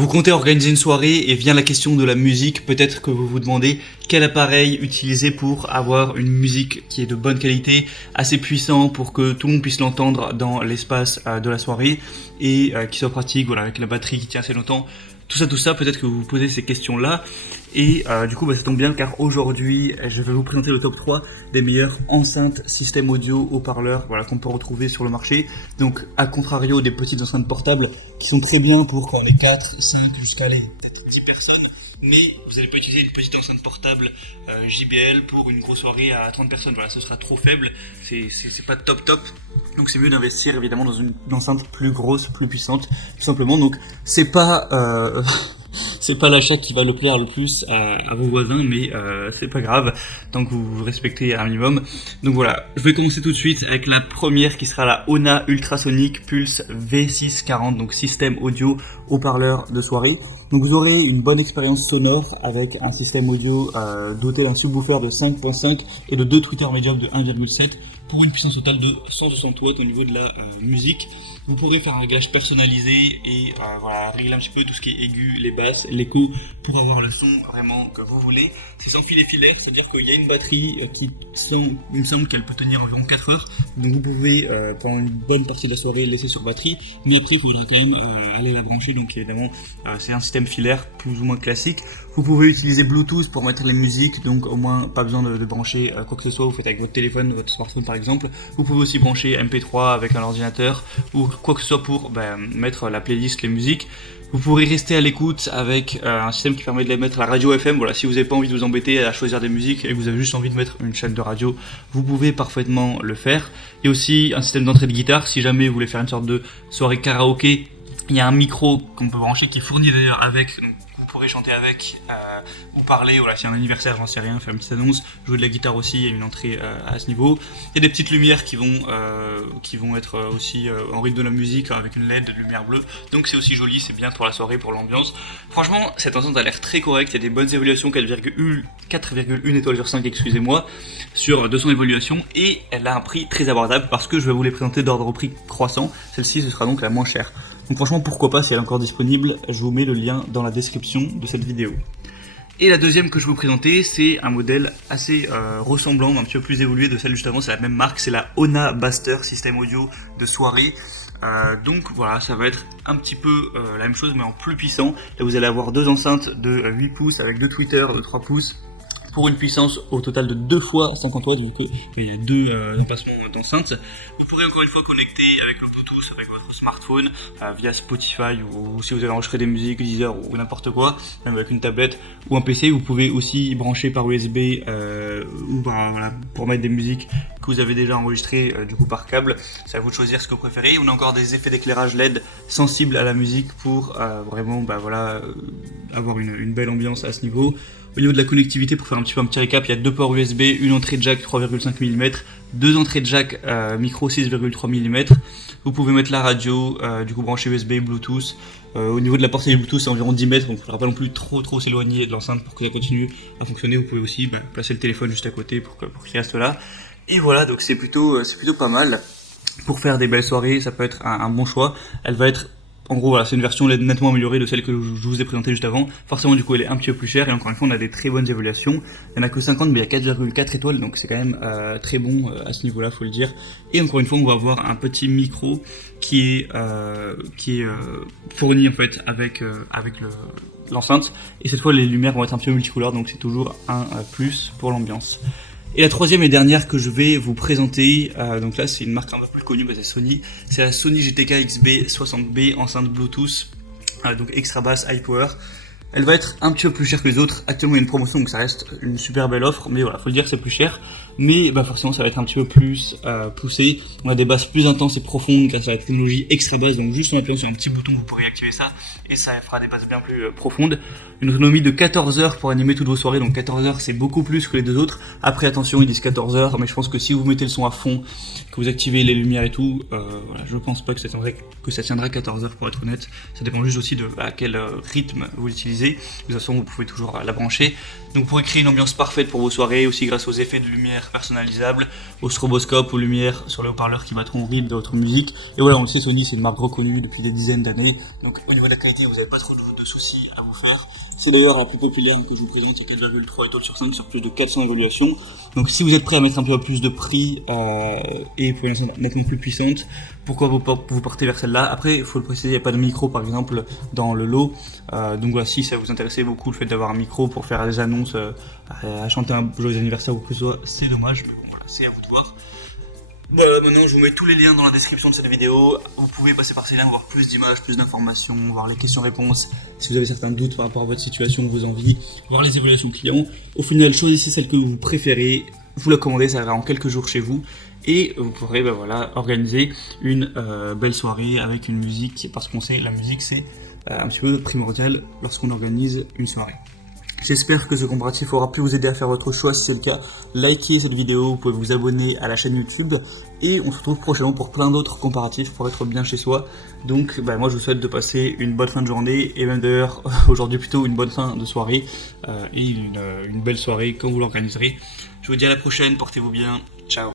Vous comptez organiser une soirée et vient la question de la musique, peut-être que vous vous demandez quel appareil utiliser pour avoir une musique qui est de bonne qualité, assez puissant pour que tout le monde puisse l'entendre dans l'espace de la soirée et qui soit pratique, voilà, avec la batterie qui tient assez longtemps. Tout ça, peut-être que vous vous posez ces questions-là. Et du coup, ça tombe bien car aujourd'hui, je vais vous présenter le top 3 des meilleurs enceintes système audio haut-parleurs qu'on peut retrouver sur le marché. Donc, à contrario des petites enceintes portables qui sont très bien pour quand on est 4, 5, jusqu'à peut-être 10 personnes. Mais vous n'allez pas utiliser une petite enceinte portable JBL pour une grosse soirée à 30 personnes. Voilà, ce sera trop faible, c'est pas top. Donc c'est mieux d'investir évidemment dans une enceinte plus grosse, plus puissante, tout simplement. Donc c'est pas c'est pas l'achat qui va le plaire le plus à vos voisins, mais c'est pas grave tant que vous respectez un minimum. Donc voilà, je vais commencer tout de suite avec la première qui sera la Ona Ultrasonic Pulse V640, donc système audio haut-parleur de soirée. Donc vous aurez une bonne expérience sonore avec un système audio doté d'un subwoofer de 5.5 et de 2 tweeters médiums de 1,7 pour une puissance totale de 160 watts au niveau de la musique. Vous pourrez faire un réglage personnalisé et régler un petit peu tout ce qui est aigu, les basses, l'écho pour avoir le son vraiment que vous voulez. C'est sans filet filaire, c'est-à-dire qu'il y a une batterie il me semble qu'elle peut tenir environ 4 heures. Donc vous pouvez pendant une bonne partie de la soirée laisser sur batterie, mais après il faudra quand même aller la brancher. Donc évidemment c'est un système filaire plus ou moins classique. Vous pouvez utiliser Bluetooth pour mettre les musiques, donc au moins pas besoin de brancher quoi que ce soit. Vous faites avec votre téléphone, votre smartphone par exemple. Vous pouvez aussi brancher MP3 avec un ordinateur ou quoi que ce soit pour mettre la playlist, les musiques. Vous pourrez rester à l'écoute avec un système qui permet de les mettre à la radio FM. Voilà, si vous n'avez pas envie de vous embêter à choisir des musiques et que vous avez juste envie de mettre une chaîne de radio, vous pouvez parfaitement le faire. Il y a aussi un système d'entrée de guitare. Si jamais vous voulez faire une sorte de soirée karaoké, il y a un micro qu'on peut brancher qui est fourni d'ailleurs avec. Donc, vous pourrez chanter avec ou parler, voilà, si y a un anniversaire, j'en sais rien, faire une petite annonce, jouer de la guitare aussi, il y a une entrée à ce niveau. Il y a des petites lumières qui vont être aussi en rythme de la musique avec une LED de lumière bleue, donc c'est aussi joli, c'est bien pour la soirée, pour l'ambiance. Franchement, cette enceinte a l'air très correcte, il y a des bonnes évaluations, 4,1 étoiles sur 5, excusez-moi, sur 200 évaluations, et elle a un prix très abordable parce que je vais vous les présenter d'ordre au prix croissant. Celle-ci, ce sera donc la moins chère. Donc franchement, pourquoi pas, si elle est encore disponible, je vous mets le lien dans la description de cette vidéo. Et la deuxième que je vais vous présenter, c'est un modèle assez ressemblant, un petit peu plus évolué de celle juste avant, c'est la même marque, c'est la Ona Baster, système audio de soirée. Donc voilà, ça va être un petit peu la même chose mais en plus puissant. Là vous allez avoir deux enceintes de 8 pouces avec deux tweeters de 3 pouces. Pour une puissance au total de 2 fois 50 watts, vu qu'il y a deux emplacements d'enceinte. Vous pourrez encore une fois connecter avec le Bluetooth, avec votre smartphone, via Spotify, ou si vous avez enregistré des musiques, Deezer ou n'importe quoi, même avec une tablette ou un PC. Vous pouvez aussi brancher par USB pour mettre des musiques que vous avez déjà enregistrées du coup par câble. C'est à vous de choisir ce que vous préférez. On a encore des effets d'éclairage LED sensibles à la musique pour vraiment avoir une belle ambiance à ce niveau. Au niveau de la connectivité, pour faire un petit récap, il y a 2 ports USB, une entrée jack 3,5 mm, 2 entrées jack micro 6,3 mm. Vous pouvez mettre la radio, brancher USB, Bluetooth. Au niveau de la portée du Bluetooth, c'est environ 10 mètres, donc il ne faudra pas non plus trop s'éloigner de l'enceinte pour que ça continue à fonctionner. Vous pouvez aussi placer le téléphone juste à côté pour qu'il reste là. Et voilà, donc c'est plutôt pas mal. Pour faire des belles soirées, ça peut être un bon choix. Elle va être... En gros, voilà, c'est une version nettement améliorée de celle que je vous ai présentée juste avant. Forcément, du coup, elle est un petit peu plus chère et encore une fois, on a des très bonnes évaluations. Il n'y en a que 50, mais il y a 4,4 étoiles, donc c'est quand même très bon à ce niveau-là, faut le dire. Et encore une fois, on va avoir un petit micro qui est fourni en fait avec l'enceinte. Et cette fois, les lumières vont être un petit peu multicolores, donc c'est toujours un plus pour l'ambiance. Et la troisième et dernière que je vais vous présenter, donc là c'est une marque un peu plus connue, c'est Sony, c'est la Sony GTK XB60B enceinte Bluetooth, donc extra basse high power. Elle va être un petit peu plus chère que les autres. Actuellement il y a une promotion donc ça reste une super belle offre, mais voilà, faut le dire c'est plus cher. Mais forcément ça va être un petit peu plus poussé. On a des basses plus intenses et profondes grâce à la technologie extra basse, donc juste en appuyant sur un petit bouton vous pourrez activer ça et ça fera des basses bien plus profondes. Une autonomie de 14 heures pour animer toutes vos soirées, donc 14 heures c'est beaucoup plus que les deux autres. Après attention, ils disent 14 heures, mais je pense que si vous mettez le son à fond, que vous activez les lumières et tout, je pense pas que ça tiendra 14 heures pour être honnête. Ça dépend juste aussi de à quel rythme vous l'utilisez. De toute façon vous pouvez toujours la brancher. Donc vous pourrez créer une ambiance parfaite pour vos soirées, aussi grâce aux effets de lumière personnalisables, au stroboscope, aux lumières sur les haut-parleurs qui battront au rythme de votre musique. Et voilà, on le sait, Sony c'est une marque reconnue depuis des dizaines d'années, donc au niveau de la qualité vous n'avez pas trop de de soucis à vous faire. C'est d'ailleurs la plus populaire que je vous présente, il y a 4,3 étoiles sur 5 sur plus de 400 évaluations. Donc si vous êtes prêt à mettre un peu plus de prix et pour une enceinte nettement plus puissante, pourquoi vous partez vers celle-là. Après, il faut le préciser, il n'y a pas de micro par exemple dans le lot. Donc voilà, si ça vous intéressait beaucoup le fait d'avoir un micro pour faire des annonces, à chanter un joyeux anniversaire ou que ce soit, c'est dommage. Mais bon, voilà, c'est à vous de voir. Voilà, maintenant je vous mets tous les liens dans la description de cette vidéo. Vous pouvez passer par ces liens, voir plus d'images, plus d'informations, voir les questions-réponses. Si vous avez certains doutes par rapport à votre situation, vos envies, voir les évaluations clients. Au final, choisissez celle que vous préférez, vous la commandez, ça arrivera en quelques jours chez vous. Et vous pourrez organiser une belle soirée avec une musique, parce qu'on sait la musique c'est un petit peu primordial lorsqu'on organise une soirée. J'espère que ce comparatif aura pu vous aider à faire votre choix. Si c'est le cas, likez cette vidéo, vous pouvez vous abonner à la chaîne YouTube et on se retrouve prochainement pour plein d'autres comparatifs pour être bien chez soi. Donc moi je vous souhaite de passer une bonne fin de journée et même d'ailleurs aujourd'hui plutôt une bonne fin de soirée et une belle soirée quand vous l'organiserez. Je vous dis à la prochaine, portez-vous bien, ciao.